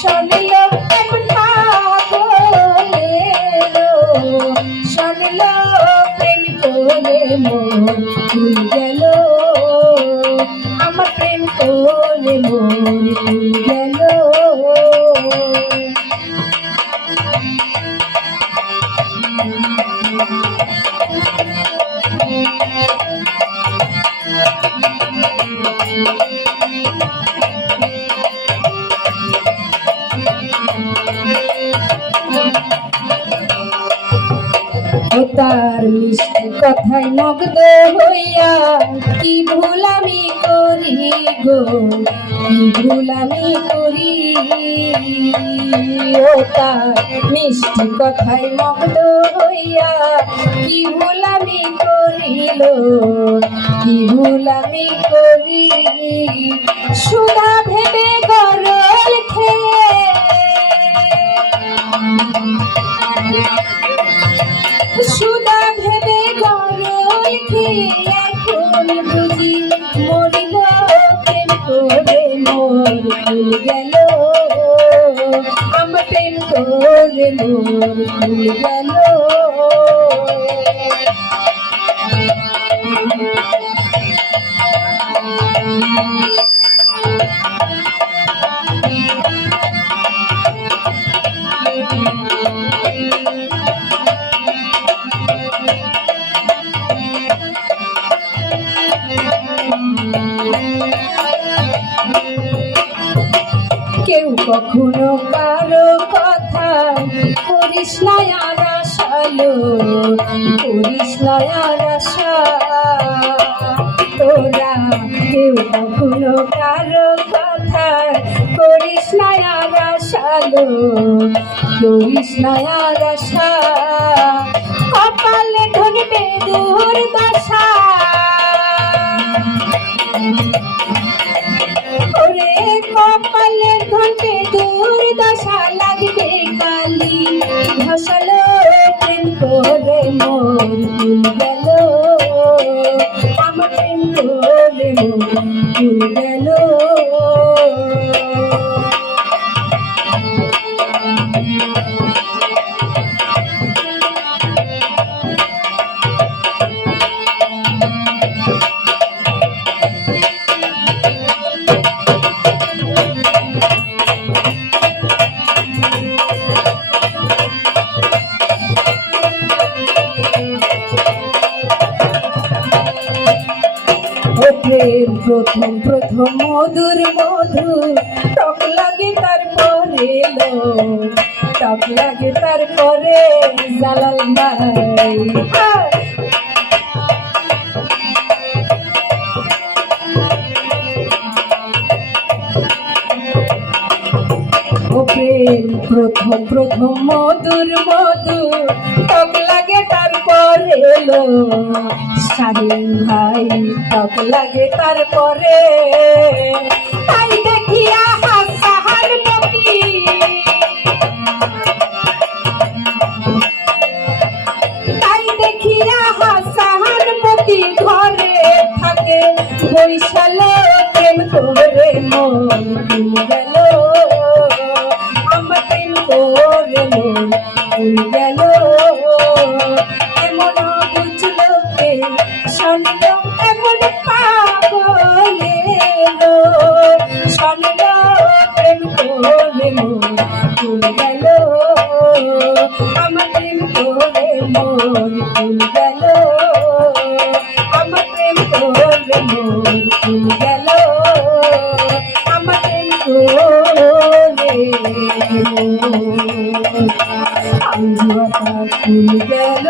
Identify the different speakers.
Speaker 1: শোনল এমন পাগলের শোনল প্রেম করে আমার প্রেম করে ভুল গেল। ও তার মিষ্টি কথায় মগ্ধ হইয়া, কি ভুল আমি করি গো? কি ভুল আমি করি? ও তার মিষ্টি কথায় মগ্ধ হইয়া, কি ভুল আমি করিল কি ভুল আমি করি? সুদা ভেবে গরল খেয়ে এখন বুঝি মরিল প্রেম করে মোর গেল। আমার প্রেম করে মোর গেল। কেউ কখনো কারও কথা করিস না আর আশালো করিস না আর আশা কেউ কখনো কারও কথা করিস না আর আশালো করিস না আর আশা দূর দশা। দুর্দশা লাগবে কালি। ভাসালো প্রেম করে মোর ভুল গেল। আমার প্রেম করে মোর ভুল গেল। প্রথম প্রথম মধুর মধু টক লাগে তারপরে টক লাগে তারপরে জালাল প্রেম প্রথম প্রথম মধুর মধু টক লাগে, তারপরে এলো স্বাধীন ভাই টক লাগে, তারপরে তাই দেখিয়া হাসাহার মতি তাই দেখিয়া হাসাহার মতি ঘরে থাকে বৈশাল, প্রেম করে মন করে মন ভুল গেল এমন বুঝলো কে শোনল এমন পাগলের শোনল প্রেম করে মন ভুল গেল আমার প্রেম করে মন ভুল গেল আমার প্রেম করে মন ভুল গেল আমার প্রেম করে ভুল গেল।